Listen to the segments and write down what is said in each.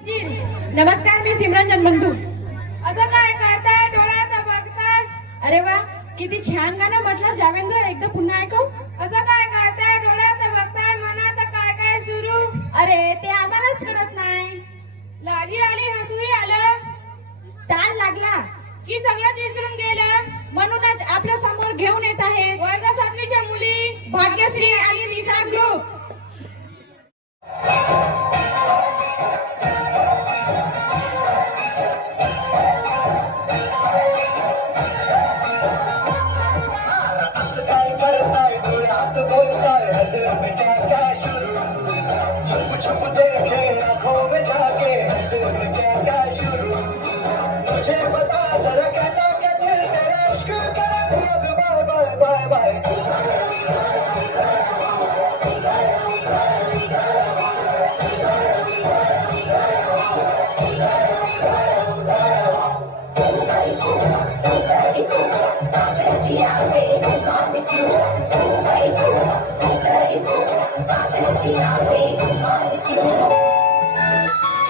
नमस्कार, मी सिमरन जनबंधू. असं काय करताय? डोळ्यात बघताय? अरे वा, किती छान गाणं म्हटलं जावेंद्र. एकदा पुन्हा ऐकव. असं काय करताय? डोळ्यात बघताय, मनात काय काय सुरू? अरे ते आम्हालाच कळत नाही. लाजी आली, हसवी आलं, ताण लागला की सगळं विसरून गेलं. म्हणूनच आपल्या समोर घेऊन येत आहेत वर्ग 7वीच्या मुली भाग्यश्री आणि निसा ग्रुप.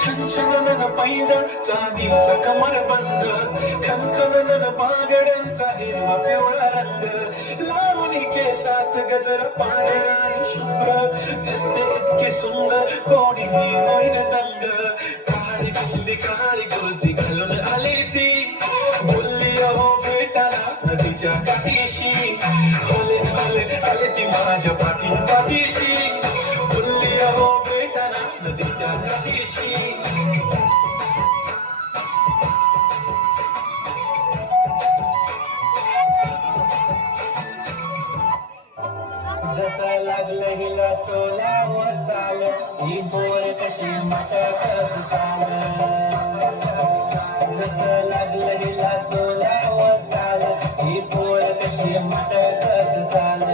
छनछनन पैंजण चांदीचा कमरबंद, खनखनन बागड्यांचा हिरवा पिवळा रंग, लावणी केसात गजर पांढरा आणि शुभ्र, दिसते इतके सुंदर कोणी होईन दंग. काळी गुलती घालून आली ती, बोलली अहो भेटाना नदीच्या काठीशी, होले आले ती माझ्या पाठीशी, बोलली अहो भेटाना नदीच्या काठीशी. जसं लागलं हिला 16 साल, ही बोर कशी मटकत चाल. जसं लागलं हिला 16 साल, ही बोर कशी मटकत चाल.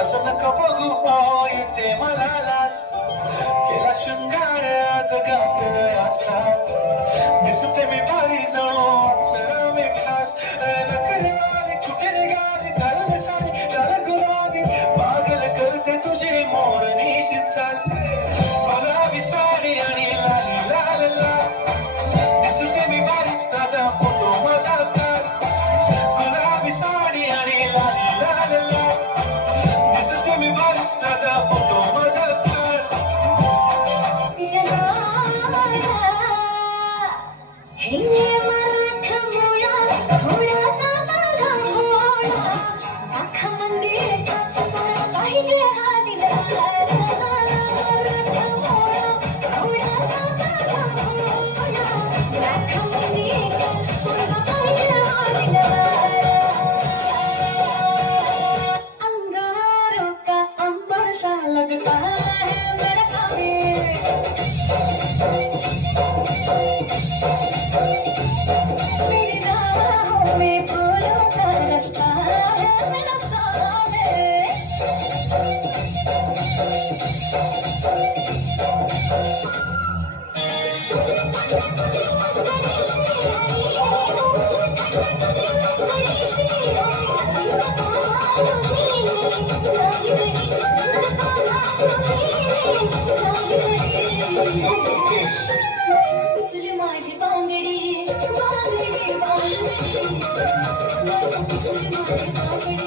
असं नका बघू येते मला लाज, केला शृंगार आज गात असाच, दिसते मी भारी जणू सर मी खास, नकरी कुठे निघाली कारण सारी लाल गुलाबी, पागल करते तुझी मोरनीशी चाल, बघावी साडी आणि लाली लाल लाल, दिसते मी भारी माझा फोटो माझा काल, गुलाबी साडी आणि लाली लाल लाल, उचल माझी बांगडी बांगडी बांगडी, उचल माझी बांगडी.